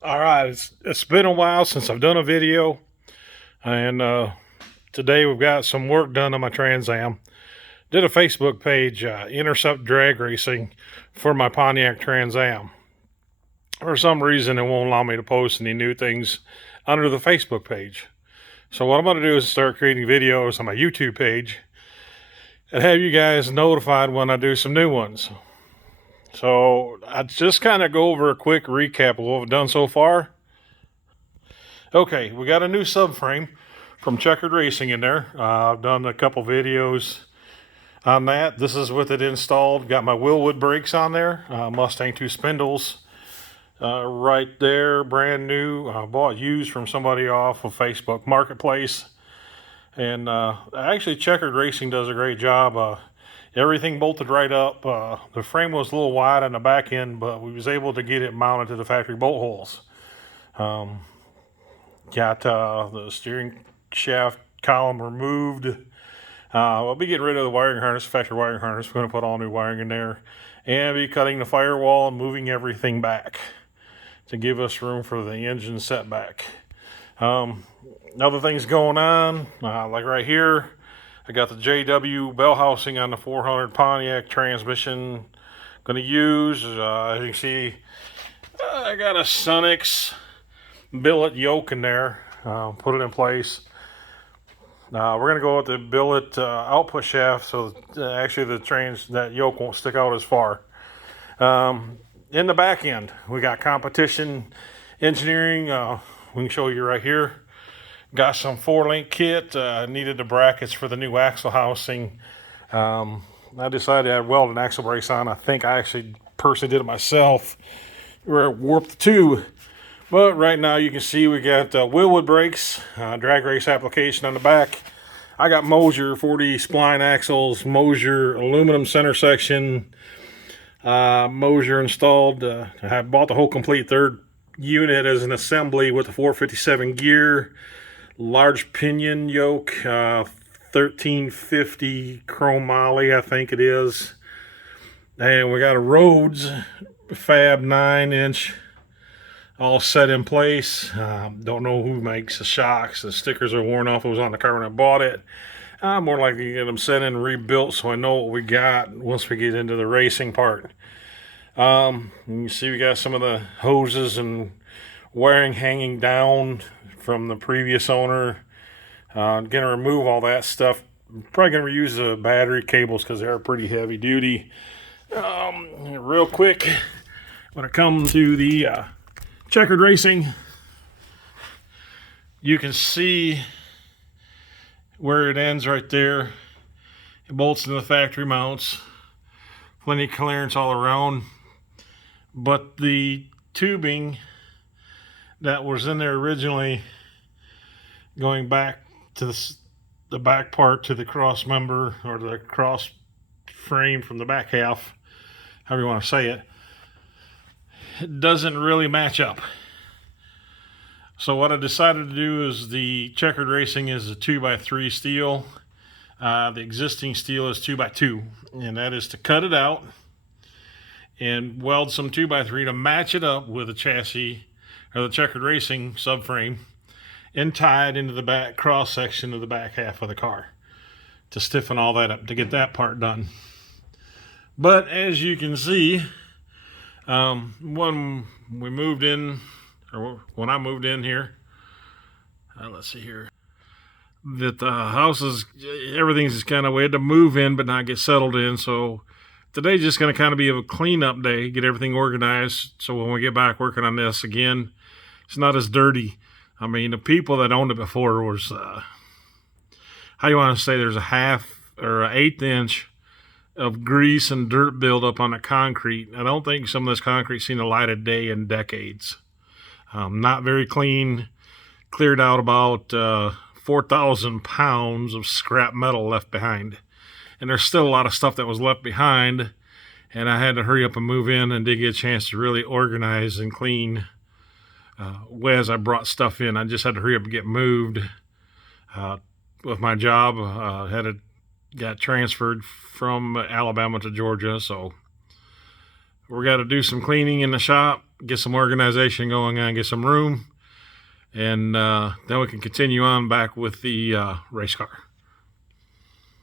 All right, it's been a while since I've done a video, and today we've got some work done on my Trans Am. Did a Facebook page, Intercept Drag Racing, for my Pontiac Trans Am. For some reason, it won't allow me to post any new things under the Facebook page. So what I'm going to do is start creating videos on my YouTube page and have you guys notified when I do some new ones. So I just kind of go over a quick recap of what we've done so far. Okay, we got a new subframe from Checkered Racing in there. I've done a couple videos on that. This is with it installed. Got my Willwood brakes on there. Mustang 2 spindles right there, brand new. Bought used from somebody off of Facebook Marketplace. And actually, Checkered Racing does a great job. Everything bolted right up. The frame was a little wide on the back end, but we was able to get it mounted to the factory bolt holes. Got the steering shaft column removed. We'll be getting rid of the wiring harness, factory wiring harness. We're going to put all new wiring in there. And be cutting the firewall and moving everything back to give us room for the engine setback. Other things going on, like right here, I got the JW bell housing on the 400 Pontiac transmission. Going to use, as you can see, I got a Sunix billet yoke in there. Put it in place. We're going to go with the billet output shaft, so actually that yoke won't stick out as far. In the back end, we got competition engineering. We can show you right here. Got some 4-link kit. Needed the brackets for the new axle housing. I decided I'd weld an axle brace on. I think I actually personally did it myself. We're warped the tube. But right now you can see we got Willwood brakes, drag race application on the back. I got Mosier 40 spline axles, Mosier aluminum center section, Mosier installed. I bought the whole complete third unit as an assembly with the 457 gear, large pinion yoke, 1350 chromoly, I think it is. And we got a Rhodes Fab 9-inch all set in place. Don't know who makes the shocks. The stickers are worn off. It was on the car when I bought it. I'm more likely to get them sent in and rebuilt so I know what we got once we get into the racing part. You can see we got some of the hoses and wiring hanging down from the previous owner. Gonna remove all that stuff. Probably gonna reuse the battery cables because they're pretty heavy duty. Real quick, when it comes to the Checkered Racing, you can see where it ends right there. It bolts into the factory mounts. Plenty of clearance all around. But the tubing that was in there originally, going back to the back part to the cross member or the cross frame from the back half, however you want to say it, it doesn't really match up. So what I decided to do is the Checkered Racing is a 2x3 steel. The existing steel is 2x2, and that is to cut it out and weld some 2x3 to match it up with the chassis or the Checkered Racing subframe and tie it into the back cross section of the back half of the car to stiffen all that up to get that part done. But as you can see, when we moved in, or when I moved in here, let's see here, that the house is, everything's just kind of, we had to move in but not get settled in. So today's just going to kind of be a cleanup day, get everything organized. So when we get back working on this again, it's not as dirty. I mean, the people that owned it before was, how you want to say, there's a half or an 1/8 inch of grease and dirt buildup on the concrete. I don't think some of this concrete's seen the light of day in decades. Not very clean. Cleared out about 4,000 pounds of scrap metal left behind. And there's still a lot of stuff that was left behind. And I had to hurry up and move in and didn't get a chance to really organize and clean. As I brought stuff in, I just had to hurry up and get moved. With my job, got transferred from Alabama to Georgia, so we're got to do some cleaning in the shop get some organization going on, get some room, and then we can continue on back with the race car.